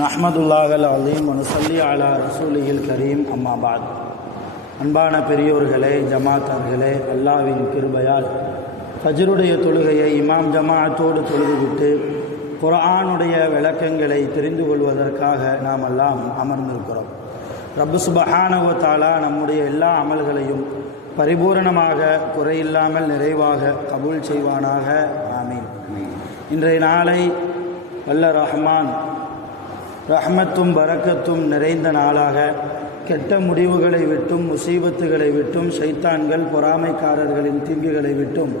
நஹ்மதுல்லாஹல் அலீம் வனுஸல்லி அலா ரசூலிஹில் கரீம். அம்மா பாத். அன்பான பெரியோர்களே, ஜமாத்தார்களே, அல்லாஹ்வின் கிருபையால் ஃபஜ்ருடைய தொழுகையை இமாம் ஜமாஅத்தோடு தொழுதுவிட்டு குர்ஆனுடைய விளக்கங்களை தெரிந்து கொள்வதற்காக நாம் எல்லாம் அமர்ந்திருக்கிறோம். ரப்பு சுப்ஹானஹு வ தஆலா நம்முடைய எல்லா அமல்களையும் பரிபூரணமாக குறையில்லாமல் நிறைவாக கபூல் செய்வானாக. ஆமீன். இன்றைய நாளை வல்ல ரஹ்மான் ரஹ்மத்தும் பரக்கத்தும் நிறைந்த நாளாக, கெட்ட முடிவுகளை விட்டும், முசீபத்துகளை விட்டும், ஷைத்தான்கள் பொறாமைக்காரர்களின் தீங்குகளை விட்டும்,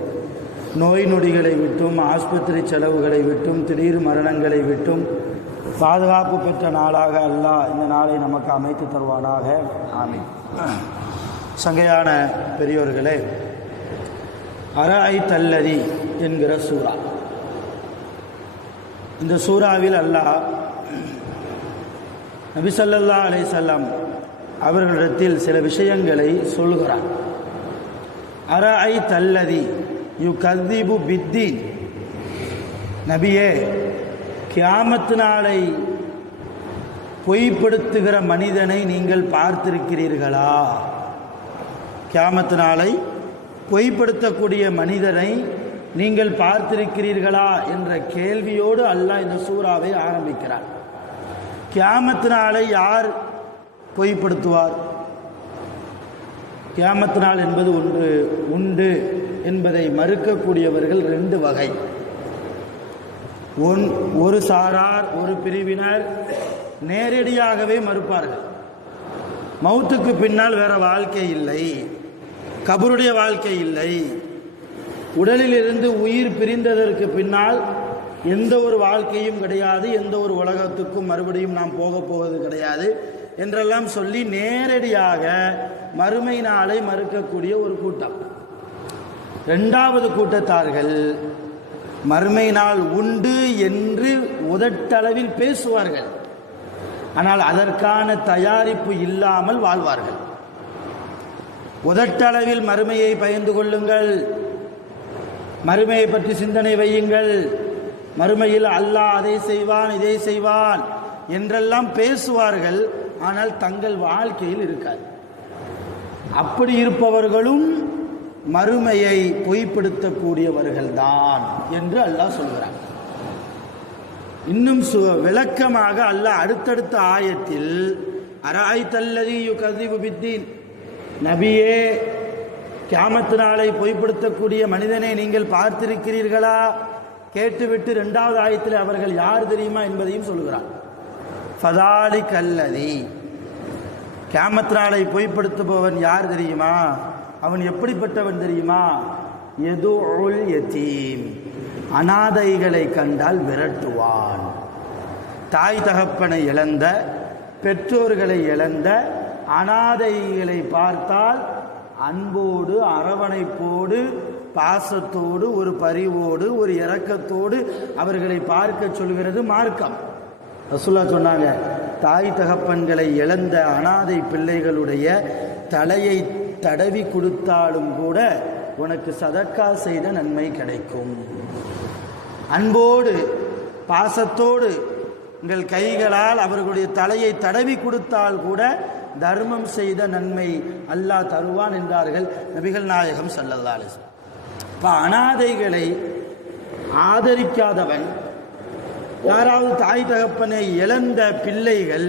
நோய் நொடிகளை விட்டும், ஆஸ்பத்திரி செலவுகளை விட்டும், திடீர் மரணங்களை விட்டும் பாதுகாப்பு பெற்ற நாளாக அல்லாஹ் இந்த நாளை நமக்கு அமைத்து தருவானாக. ஆமீன். சங்கையான பெரியோர்களே, அரஐத்தல்லதி என்கிற சூரா, இந்த சூறாவில் அல்லாஹ் நபி ஸல்லல்லாஹு அலைஹி வஸல்லம் அவர்களிடத்தில் சில விஷயங்களை சொல்கிறார். அரஐத்தல்லதி யுகذிபு பித்தீன், நபியே, கியாமத் நாளை பொய்ப்படுத்துகிற மனிதனை நீங்கள் பார்த்திருக்கிறீர்களா? கியாமத் நாளை பொய்ப்படுத்தக்கூடிய மனிதனை நீங்கள் பார்த்திருக்கிறீர்களா என்ற கேள்வியோடு அல்லாஹ் இந்த சூறாவை ஆரம்பிக்கிறார். கியாமத் நாளை யார் பொய்ப்படுத்துவார்? கியாமத் நாள் என்பது ஒன்று உண்டு என்பதை மறுக்கக்கூடியவர்கள் ரெண்டு வகை. ஒரு சாரார், ஒரு பிரிவினர் நேரடியாகவே மறுப்பார்கள். மௌத்துக்கு பின்னால் வேற வாழ்க்கை இல்லை, கபருடைய வாழ்க்கை இல்லை, உடலில் இருந்து உயிர் பிரிந்ததற்கு பின்னால் எந்த ஒரு வாழ்க்கையும் கிடையாது, எந்த ஒரு உலகத்துக்கும் மறுபடியும் நாம் போவது கிடையாது என்றெல்லாம் சொல்லி நேரடியாக மறுமை நாளை மறுக்கக்கூடிய ஒரு கூட்டம். இரண்டாவது கூட்டத்தார்கள் மறுமை நாள் உண்டு என்று உதட்டளவில் பேசுவார்கள், ஆனால் அதற்கான தயாரிப்பு இல்லாமல் வாழ்வார்கள். உதட்டளவில் மறுமையை பயந்து கொள்ளுங்கள், மறுமையை பற்றி சிந்தனை வையுங்கள், மறுமையில் அல்லாஹ் அதை செய்வான் இதை செய்வான் என்றெல்லாம் பேசுவார்கள், ஆனால் தங்கள் வாழ்க்கையில் இருக்காது. அப்படி இருப்பவர்களும் மறுமையை பொய்ப்படுத்தக்கூடியவர்கள்தான் என்று அல்லாஹ் சொல்கிறார். இன்னும் விளக்கமாக அல்லாஹ் அடுத்தடுத்த ஆயத்தில் அரஐத்தல்லதி யுகذிபு பித்தீன், நபியே, கியாமத் நாளை பொய்ப்படுத்தக்கூடிய மனிதனை நீங்கள் பார்த்திருக்கிறீர்களா? கேட்டுவிட்டு இரண்டாவது ஆயத்தில் அவர்கள் யார் தெரியுமா என்பதையும் சொல்கிறார். ஃபதாலிகல்லதி, கியாமத் நாளை பொய்ப்படுத்துபவன் யார் தெரியுமா? அவன் எப்படிப்பட்டவன் தெரியுமா? யதுஉல் யதீம், அனாதைகளை கண்டால் விரட்டுவான். தாய் தகப்பனை இழந்த, பெற்றோர்களை இழந்த அனாதைகளை பார்த்தால் அன்போடு, அரவணைப்போடு, பாசத்தோடு, ஒரு பரிவோடு, ஒரு இரக்கத்தோடு அவர்களை பார்க்க சொல்கிறது மார்க்கம். ரசூலுல்லாஹ் சொன்னாங்க, தாய் தகப்பன்களை இழந்த அனாதை பிள்ளைகளுடைய தலையை தடவி கொடுத்தாலும் கூட உனக்கு சதக்கா செய்த நன்மை கிடைக்கும். அன்போடு பாசத்தோடு உங்கள் கைகளால் அவர்களுடைய தலையை தடவி கொடுத்தால் கூட தர்மம் செய்த நன்மை அல்லாஹ் தருவான் என்றார்கள் நபிகள் நாயகம் ஸல்லல்லாஹு அலைஹி வஸல்லம். இப்போ அனாதைகளை ஆதரிக்காதவன், யாராவது தாய் தகப்பனை இழந்த பிள்ளைகள்,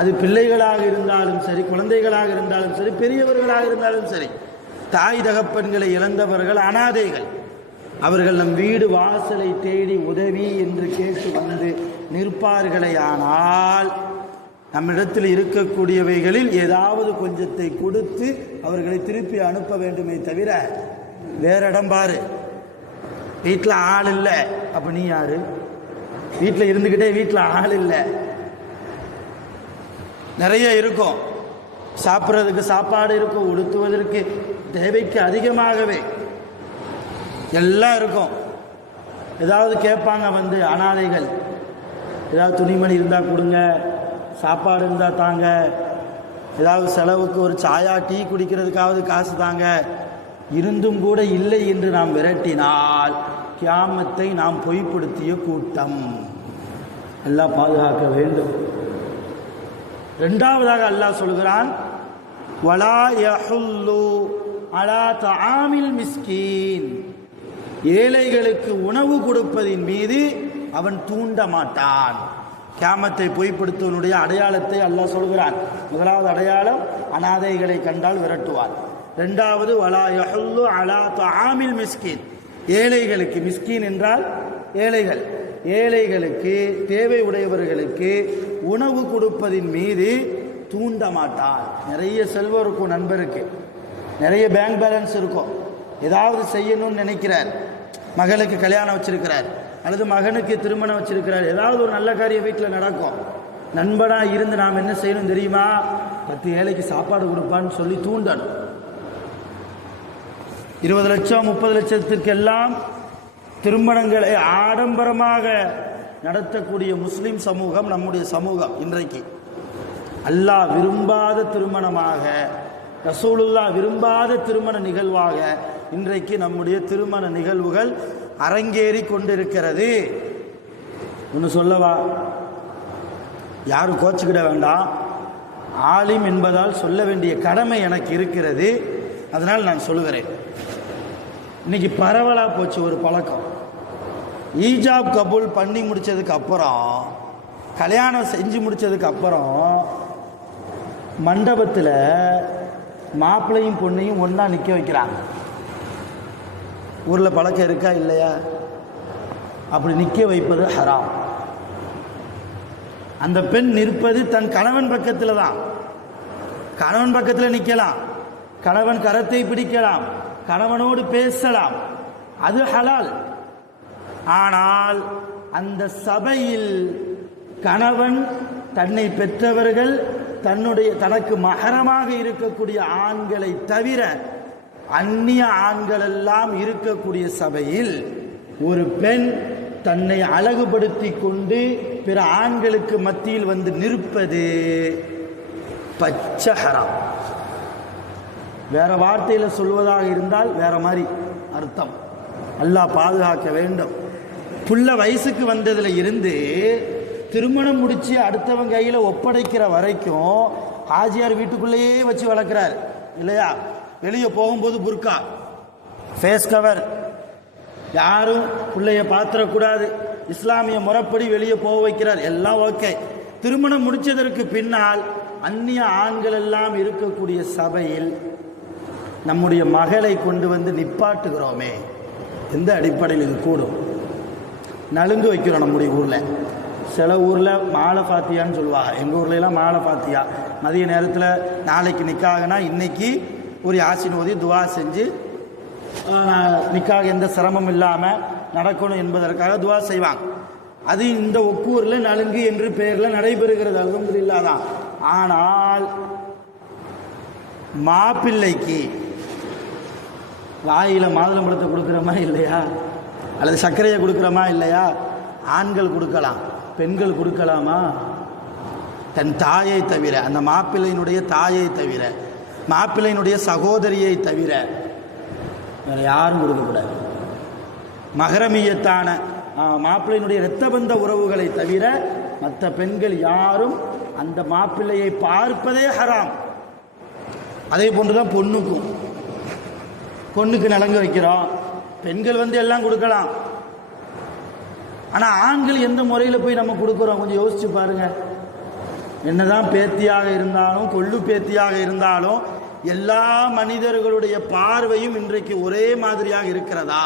அது பிள்ளைகளாக இருந்தாலும் சரி, குழந்தைகளாக இருந்தாலும் சரி, பெரியவர்களாக இருந்தாலும் சரி, தாய் தகப்பன்களை இழந்தவர்கள் அனாதைகள். அவர்கள் நம் வீடு வாசலை தேடி உதவி என்று கேட்டு வந்து நிற்பார்களே, ஆனால் நம்மிடத்தில் இருக்கக்கூடியவைகளில் ஏதாவது கொஞ்சத்தை கொடுத்து அவர்களை திருப்பி அனுப்ப வேண்டுமே தவிர, வேற இடம் பாரு, வீட்டில் ஆள் இல்லை, அப்போ நீ யாரு? வீட்டில் இருந்துக்கிட்டே வீட்டில் ஆள் இல்லை, நிறைய இருக்கும், சாப்பிட்றதுக்கு சாப்பாடு இருக்கும், உடுத்துவதற்கு தேவைக்கு அதிகமாகவே எல்லாம் இருக்கும். ஏதாவது கேட்பாங்க வந்து அனாதைகள், ஏதாவது துணிமணி இருந்தால் கொடுங்க, சாப்பாடு இருந்தால் தாங்க, ஏதாவது செலவுக்கு ஒரு சாயா டீ குடிக்கிறதுக்காவது காசு தாங்க. இருந்தும் கூட இல்லை என்று நாம் விரட்டினால் கியாமத்தை நாம் பொய்ப்படுத்திய கூட்டம். அல்லாஹ் பாதுகாக்க வேண்டும். இரண்டாவதாக அல்லாஹ் சொல்கிறான், வலா யஹுல்லு அலா தஆமில் மிஸ்கீன், ஏழைகளுக்கு உணவு கொடுப்பதின் மீது அவன் தூண்ட மாட்டான். கியாமத்தை பொய்ப்படுத்துவனுடைய அடையாளத்தை அல்லாஹ் சொல்கிறான். முதலாவது அடையாளம், அனாதைகளை கண்டால் விரட்டுவார். இரண்டாவது, வலா யஹுல்லு அலா தஆமில் மிஸ்கீன், ஏழைகளுக்கு, மிஸ்கீன் என்றால் ஏழைகள், ஏழைகளுக்கு, தேவை உடையவர்களுக்கு உணவு கொடுப்பதின் மீது தூண்ட மாட்டான். நிறைய செல்வம் இருக்கும் நண்பருக்கு, நிறைய பேங்க் பேலன்ஸ் இருக்கும், ஏதாவது செய்யணும்னு நினைக்கிறார், மகளுக்கு கல்யாணம் வச்சிருக்கிறார் அல்லது மகனுக்கு திருமணம் வச்சிருக்கிறார், ஏதாவது ஒரு நல்ல காரியம் வீட்டில் நடக்கும். நண்பனாக இருந்து நாம் என்ன செய்யணும் தெரியுமா? 10 ஏழைக்கு சாப்பாடு கொடுப்பான்னு சொல்லி தூண்டணும். 20 லட்சம் 30 லட்சத்திற்கெல்லாம் திருமணங்களை ஆடம்பரமாக நடத்தக்கூடிய முஸ்லிம் சமூகம் நம்முடைய சமூகம். இன்றைக்கு அல்லாஹ் விரும்பாத திருமணமாக, ரசூலுல்லாஹ் விரும்பாத திருமண நிகழ்வாக இன்றைக்கு நம்முடைய திருமண நிகழ்வுகள் அரங்கேறி கொண்டிருக்கிறது. ஒன்று சொல்லவா? யாரும் கோச்சுக்கிட வேண்டாம், ஆலிம் என்பதால் சொல்ல வேண்டிய கடமை எனக்கு இருக்கிறது, அதனால் நான் சொல்லுகிறேன். இன்னைக்கு பரவலாக போச்சு ஒரு பழக்கம். ஈஜாப் கபூல் பண்ணி முடித்ததுக்கு அப்புறம், கல்யாணம் செஞ்சு முடித்ததுக்கு அப்புறம் மண்டபத்தில் மாப்பிள்ளையும் பொண்ணையும் ஒன்றா நிற்க வைக்கிறாங்க. ஊரில் பழக்கம் இருக்கா இல்லையா? அப்படி நிற்க வைப்பது ஹராம். அந்த பெண் நிற்பது தன் கணவன் பக்கத்தில் தான். கணவன் பக்கத்தில் நிற்கலாம், கணவன் கரத்தை பிடிக்கலாம், கணவனோடு பேசலாம், அது ஹலால். ஆனால் அந்த சபையில் கணவன், தன்னை பெற்றவர்கள், தனக்கு மகரமாக இருக்கக்கூடிய ஆண்களை தவிர அந்நிய ஆண்கள் எல்லாம் இருக்கக்கூடிய சபையில் ஒரு பெண் தன்னை அழகுபடுத்தி கொண்டு பிற ஆண்களுக்கு மத்தியில் வந்து நிற்பது பச்சை ஹராம். வேற வார்த்தையில் சொல்வதாக இருந்தால் வேற மாதிரி அர்த்தம். அல்லாஹ் பாதுகாக்க வேண்டும். புள்ள வயசுக்கு வந்ததுல இருந்து திருமணம் முடிச்சு அடுத்தவன் கையில் ஒப்படைக்கிற வரைக்கும் ஹாஜியார் வீட்டுக்குள்ளேயே வச்சு வளர்க்குறார் இல்லையா? வெளியே போகும்போது புர்கா, ஃபேஸ் கவர், யாரும் பிள்ளைய பாத்திரக்கூடாது, இஸ்லாமிய முறைப்படி வெளியே போக வைக்கிறார், எல்லாம் ஓகே. திருமணம் முடிச்சதற்கு பின்னால் அந்நிய ஆண்கள் எல்லாம் இருக்கக்கூடிய சபையில் நம்முடைய மகளை கொண்டு வந்து நிப்பாட்டுகிறோமே, எந்த அடிப்படையில் இது கூடும்? நலுங்கு வைக்கிறோம். நம்முடைய ஊரில் சில ஊரில் மாலை பாத்தியான்னு சொல்லுவாங்க, எங்கள் ஊர்லலாம் மாலை பாத்தியா. மதிய நேரத்தில் நாளைக்கு நிக்காகனா இன்னைக்கு ஒரு யாசின் ஓதி துவா செஞ்சு நிக்காக எந்த சிரமம் இல்லாமல் நடக்கணும் என்பதற்காக துவா செய்வாங்க. அது இந்த ஒக்கூரில் நலுங்கு என்று பெயரில் நடைபெறுகிறது, அல்ஹம்துலில்லாஹ் தான். ஆனால் மாப்பிள்ளைக்கு வாயில் மாதுளம்பழத்தை கொடுக்குறோமா இல்லையா, அல்லது சர்க்கரையை கொடுக்குறோமா இல்லையா? ஆண்கள் கொடுக்கலாம், பெண்கள் கொடுக்கலாமா? தன் தாயை தவிர, அந்த மாப்பிள்ளையினுடைய தாயை தவிர, மாப்பிள்ளையினுடைய சகோதரியை தவிர வேறு யாரும் கொடுக்கக்கூடாது. மகரமியத்தான மாப்பிள்ளையினுடைய இரத்தபந்த உறவுகளை தவிர மற்ற பெண்கள் யாரும் அந்த மாப்பிள்ளையை பார்ப்பதே ஹராம். அதே போன்றுதான் பொண்ணுக்கும். பொண்ணுக்கு நலங்கு வைக்கிறோம், பெண்கள் வந்து எல்லாம் கொடுக்கலாம். ஆனால் ஆண்கள் எந்த முறையில் போய் நம்ம கொடுக்குறோம் கொஞ்சம் யோசிச்சு பாருங்க. என்னதான் பேத்தியாக இருந்தாலும், கொள்ளு பேத்தியாக இருந்தாலும், எல்லா மனிதர்களுடைய பார்வையும் இன்றைக்கு ஒரே மாதிரியாக இருக்கிறதா?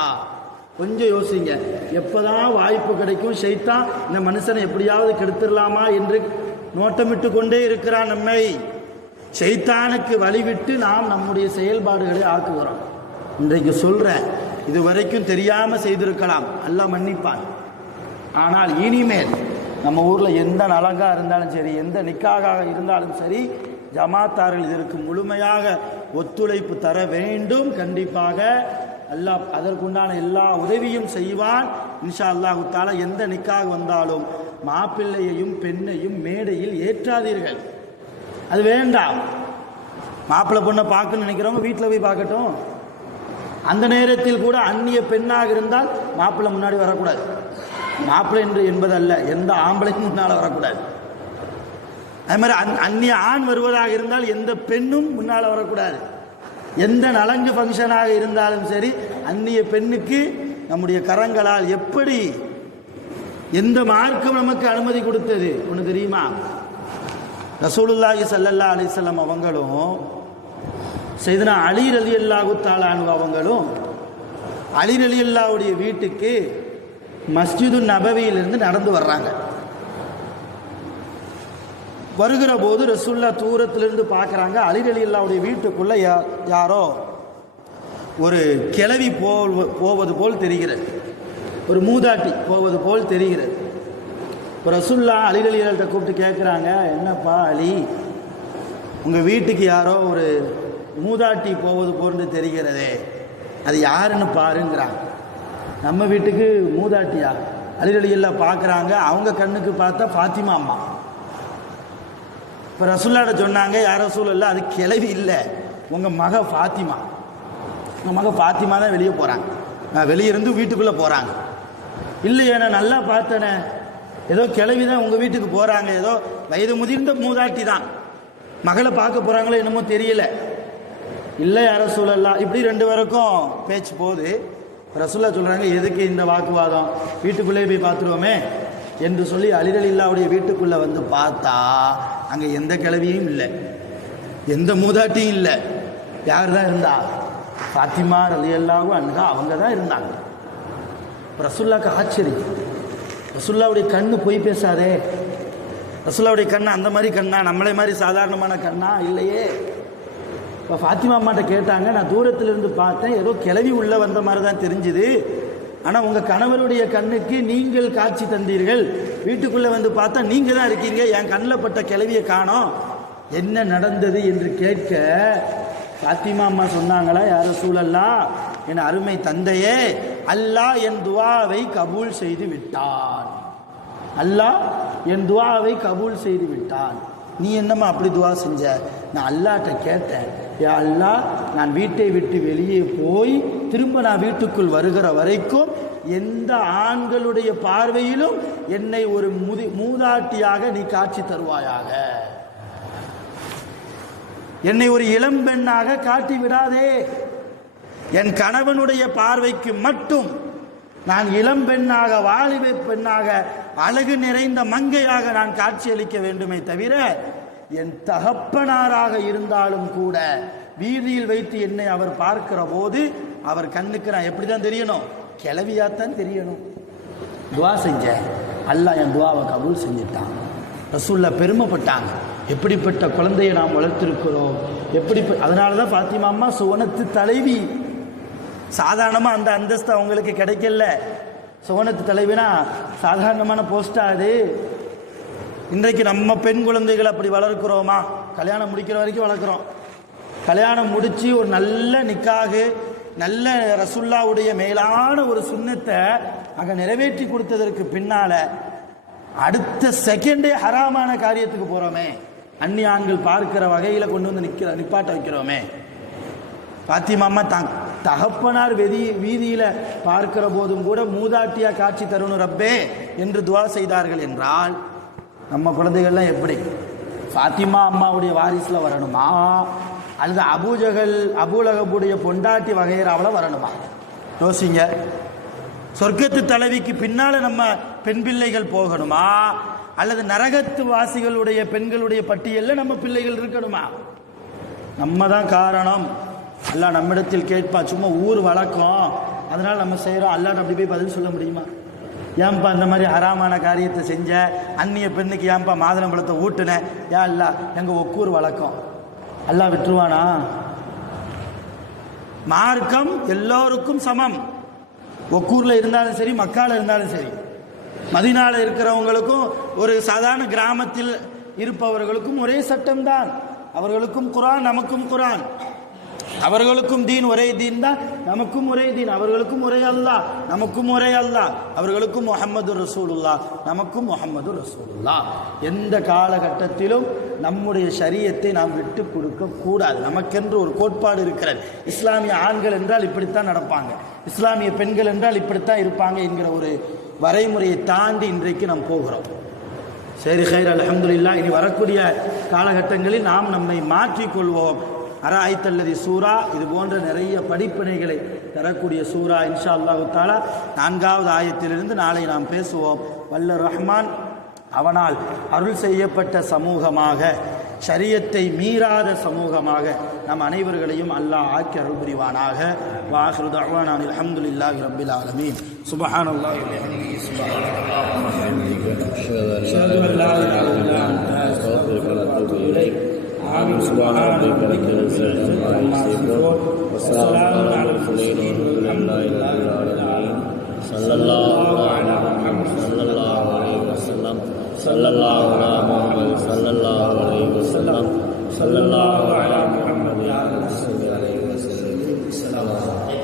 கொஞ்சம் யோசிங்க. எப்போதான் வாய்ப்பு கிடைக்கும் ஷைத்தான் இந்த மனுஷனை எப்படியாவது கெடுத்துடலாமா என்று நோட்டமிட்டு கொண்டே இருக்கிறான். நம்மை ஷைத்தானுக்கு வழிவிட்டு நாம் நம்முடைய செயல்பாடுகளை ஆக்குகிறோம். இன்றைக்கு சொல்கிறேன், இது வரைக்கும் தெரியாமல் செய்திருக்கலாம், அல்லாஹ் மன்னிப்பான். ஆனால் இனிமேல் நம்ம ஊரில் எந்த நலங்காக இருந்தாலும் சரி, எந்த நிக்காக இருந்தாலும் சரி, ஜமாத்தார்கள் இதற்கு முழுமையாக ஒத்துழைப்பு தர வேண்டும். கண்டிப்பாக அல்லாஹ் அதற்குண்டான எல்லா உதவியும் செய்வான் இன்ஷா அல்லாஹு தஆலா. எந்த நிக்காக வந்தாலும் மாப்பிள்ளையையும் பெண்ணையும் மேடையில் ஏற்றாதீர்கள், அது வேண்டாம். மாப்பிள்ளை பொண்ணை பார்க்கணும்னு நினைக்கிறவங்க வீட்டில் போய் பார்க்கட்டும். அந்த நேரத்தில் கூட அந்நிய பெண்ணாக இருந்தால் மாப்பிள்ளை முன்னாடி வரக்கூடாது. மாப்பிள்ளை என்று என்பதல்ல, எந்த ஆம்பளைக்கும் முன்னால் வரக்கூடாது. அது மாதிரி அந்நிய ஆண் வருவதாக இருந்தால் எந்த பெண்ணும் முன்னால் வரக்கூடாது. எந்த நலங்கு ஃபங்க்ஷனாக இருந்தாலும் சரி, அந்நிய பெண்ணுக்கு நம்முடைய கரங்களால் எப்படி, எந்த மார்க்கம் நமக்கு அனுமதி கொடுத்தது ஒன்று தெரியுமா? ரசூலுல்லாஹி ஸல்லல்லாஹு அலைஹி வஸல்லம் அவங்களும் சையதுனா அலி ரலியல்லாஹு தஆலா அன்ஹு அவங்களும் அலி ரலியல்லாஹுடைய வீட்டுக்கு மஸ்ஜிது நபவியிலிருந்து நடந்து வர்றாங்க. வருகிற போது ரசூல்லா தூரத்திலிருந்து பார்க்குறாங்க. அலி ரலியல்லாஹுடைய வீட்டுக்குள்ள யாரோ ஒரு கிழவி போவது போல் தெரிகிறது, ஒரு மூதாட்டி போவது போல் தெரிகிறது. இப்போ ரசூல்லா அலி ரலியல்லாஹு கூப்பிட்டு கேட்குறாங்க, என்னப்பா அலி, உங்கள் வீட்டுக்கு யாரோ ஒரு மூதாட்டி போவது போன்று தெரிகிறதே, அது யாருன்னு பாருங்கிறாங்க. நம்ம வீட்டுக்கு மூதாட்டியா? அலி ரலியல்லாஹு பார்க்குறாங்க. அவங்க கண்ணுக்கு பார்த்தா ஃபாத்திமா அம்மா. இப்போ ரசூல்லாட்ட சொன்னாங்க, யார் ரசூலுல்லாஹ், அது கிளவி இல்லை, உங்கள் மக ஃபாத்திமா. உங்கள் மக ஃபாத்திமா தான் வெளியே போகிறாங்க, நான் வெளியே இருந்து வீட்டுக்குள்ளே போகிறாங்க. இல்லையே, நான் நல்லா பார்த்தேனே, ஏதோ கிளவி தான் உங்கள் வீட்டுக்கு போகிறாங்க, ஏதோ வயது முதிர்ந்த மூதாட்டி தான், மகளை பார்க்க போகிறாங்களோ என்னமோ தெரியல. இல்லை யார் ரசூலுல்லாஹ், இப்படி ரெண்டு பேருக்கும் பேச்சு போகுது. ரசூல்லா சொல்கிறாங்க, எதுக்கு இந்த வாக்குவாதம், வீட்டுக்குள்ளே போய் பார்த்துருவோமே என்று சொல்லி அலி ரலியல்லாஹுடைய வீட்டுக்குள்ளே வந்து பார்த்தா அங்கே எந்த கிழவியும் இல்லை, எந்த மூதாட்டியும் இல்லை. யார் தான் இருந்தா? ஃபாத்திமா ரலியல்லாஹு அன்ஹா அவங்க தான் இருந்தாங்க. ரசூலுல்லாஹ்க்கு ஆச்சரியம். ரசூலுல்லாஹுடைய கண்ணு பொய் பேசாதே. ரசூலுல்லாஹுடைய கண்ணு அந்த மாதிரி கண்ணா, நம்மளே மாதிரி சாதாரணமான கண்ணா? இல்லையே. இப்போ ஃபாத்திமா அம்மாட்ட கேட்டாங்க, நான் தூரத்திலிருந்து பார்த்தேன், ஏதோ கிளவி உள்ளே வந்த மாதிரி தான் தெரிஞ்சுது, ஆனால் உங்கள் கணவருடைய கண்ணுக்கு நீங்கள் காட்சி தந்தீர்கள், வீட்டுக்குள்ளே வந்து பார்த்தா நீங்கள் தான் இருக்கீங்க, என் கண்ணில் பட்ட கிளவியை காணோம், என்ன நடந்தது என்று கேட்க ஃபாத்திமா அம்மா சொன்னாங்களா, யார் ரசூலல்லாஹ், என் அருமை தந்தையே, அல்லாஹ் என் துஆவை கபூல் செய்து விட்டான், அல்லாஹ் என் துஆவை கபூல் செய்து விட்டான். நீ என்னம்மா அப்படி துவா செஞ்ச? நான் அல்லாஹ்ட்ட கேட்டேன், யா அல்லாஹ், நான் வீட்டை விட்டு வெளியே போய் திரும்ப நான் வீட்டுக்குள் வருகிற வரைக்கும் எந்த ஆண்களுடைய பார்வையிலும் என்னை ஒரு மூதாட்டியாக நீ காட்சி தருவாயாக, என்னை ஒரு இளம்பெண்ணாக காட்டி விடாதே, என் கணவனுடைய பார்வைக்கு மட்டும் நான் இளம்பெண்ணாக, வாலிப பெண்ணாக, அழகு நிறைந்த மங்கையாக நான் காட்சியளிக்க வேண்டுமே தவிர, என் தகப்பனாராக இருந்தாலும் கூட வீதியில் வைத்து என்னை அவர் பார்க்கிற போது அவர் கண்ணுக்கு நான் எப்படி தான் தெரியணும்? கிளவியாத்தான் தெரியணும். துவா செஞ்சேன், அல்லாஹ் என் துவாவை கபூல் செஞ்சுட்டான். ரசூலுல்லாஹ் பெருமைப்பட்டாங்க, எப்படிப்பட்ட குழந்தையை நாம் வளர்த்திருக்கிறோம், அதனால தான் ஃபாத்திமா அம்மா சுவனத்து தலைவி. சாதாரணமாக அந்த அந்தஸ்து அவங்களுக்கு கிடைக்கல. சுவனத்து தலைவினா சாதாரணமான போஸ்டா அது? இன்றைக்கு நம்ம பெண் குழந்தைகள் அப்படி வளர்க்கிறோமா? கல்யாணம் முடிக்கிற வரைக்கும் வளர்க்குறோம். கல்யாணம் முடித்து ஒரு நல்ல நிக்காகு, நல்ல ரசூலுல்லாஹ்வுடைய மேலான ஒரு சுன்னத்தை அங்கே நிறைவேற்றி கொடுத்ததற்கு பின்னால் அடுத்த செகண்டே ஹராமான காரியத்துக்கு போகிறோமே, அந்நிய ஆண்கள் பார்க்கிற வகையில் கொண்டு வந்து நிப்பாட்ட வைக்கிறோமே. ஃபாத்திமா அம்மா தகப்பனார் வீதியில் பார்க்கிற போதும் கூட மூதாட்டியாக காட்சி தரணும் ரப்பே என்று துவா செய்தார்கள் என்றால், நம்ம குழந்தைகள்லாம் எப்படி ஃபாத்திமா அம்மாவுடைய வாரிசில் வரணுமா, அல்லது அபூலகபுடைய பொண்டாட்டி வகையறாவில் வரணுமா? யோசிங்க. சொர்க்கத்து தலைவிக்கு பின்னால் நம்ம பெண் பிள்ளைகள் போகணுமா, அல்லது நரகத்து வாசிகளுடைய பெண்களுடைய பட்டியலில் நம்ம பிள்ளைகள் இருக்கணுமா? நம்ம தான் காரணம். அல்லாஹ் நம்மிடத்தில் கேட்பா, சும்மா ஊர் வழக்கம், அதனால் நம்ம செய்கிறோம். அல்லாஹ் அப்படி போய் பதில் சொல்ல முடியுமா? ஏன்பா இந்த மாதிரி ஹராமான காரியத்தை செஞ்ச, அந்நிய பெண்ணுக்கு ஏன்பா மாதுளம்பழத்தை ஊட்டுன, யா அல்லாஹ் எங்கள் ஒக்கூர் வழக்கம், அல்லாஹ் விட்டுருவானா? மார்க்கம் எல்லோருக்கும் சமம். ஒக்கூரில் இருந்தாலும் சரி, மக்காவில் இருந்தாலும் சரி, மதீனாவில் இருக்கிறவங்களுக்கும் ஒரு சாதாரண கிராமத்தில் இருப்பவர்களுக்கும் ஒரே சட்டம்தான். அவர்களுக்கும் குர்ஆன், நமக்கும் குர்ஆன். அவர்களுக்கும் தீன் ஒரே தீன் தான், நமக்கும் ஒரே தீன். அவர்களுக்கும் ஒரே அல்லாஹ், நமக்கும் ஒரே அல்லாஹ். அவர்களுக்கும் முஹம்மது ரசூலுல்லாஹ், நமக்கும் முஹம்மது ரசூலுல்லாஹ். எந்த காலகட்டத்திலும் நம்முடைய ஷரியத்தை நாம் விட்டு கொடுக்க கூடாது. நமக்கென்று ஒரு கோட்பாடு இருக்கிறது. இஸ்லாமிய ஆண்கள் என்றால் இப்படித்தான் நடப்பாங்க, இஸ்லாமிய பெண்கள் என்றால் இப்படித்தான் இருப்பாங்க என்கிற ஒரு வரைமுறையை தாண்டி இன்றைக்கு நாம் போகிறோம். சரி, ஹைர், அல்ஹம்துலில்லாஹ். இனி வரக்கூடிய காலகட்டங்களில் நாம் நம்மை மாற்றிக்கொள்வோம். அராய்த்தல்லதி சூரா, இது போன்ற நிறைய படிப்பினைகளை தரக்கூடிய சூரா இன்ஷா அல்லாஹு தாலா 4வது ஆயத்திலிருந்து நாளை நாம் பேசுவோம். வல்ல ரஹ்மான் அவனால் அருள் செய்யப்பட்ட சமூகமாக, ஷரியத்தை மீறாத சமூகமாக நம் அனைவர்களையும் அல்லாஹ் ஆக்கி அருள் புரிவானாக. வாஹிரு தஅவானா அல்ஹம்துலில்லாஹி ரப்பில் ஆலமீன். சுப்ஹானல்லாஹி வ பிஹம்திஹி, சுப்ஹானல்லாஹி வ பிஹம்திஹி, அஷ்ஹது அன் லா இலாஹா இல்லா அன்த, அஸ்தக்ஃபிருக வ அத்தூபு இலைக். ஆமீன். சுப்ஹான ரப்பிக ரப்பில் இஸ்ஸத்தி அம்மா யசிஃபூன், வ ஸலாமுன் அலல் முர்ஸலீன், வல்ஹம்துலில்லாஹி ரப்பில் ஆலமீன். ஸல்லல்லாஹு அலா முஹம்மத் ஸல்லல்லாஹு அலைஹி வஸல்லம், ஸல்லல்லாஹு அலா முஹம்மத் ஸல்லல்லாஹு அலைஹி வஸல்லம், ஸல்லல்லாஹு அலா முஹம்மத் ஸல்லல்லாஹு அலைஹி வஸல்லம்.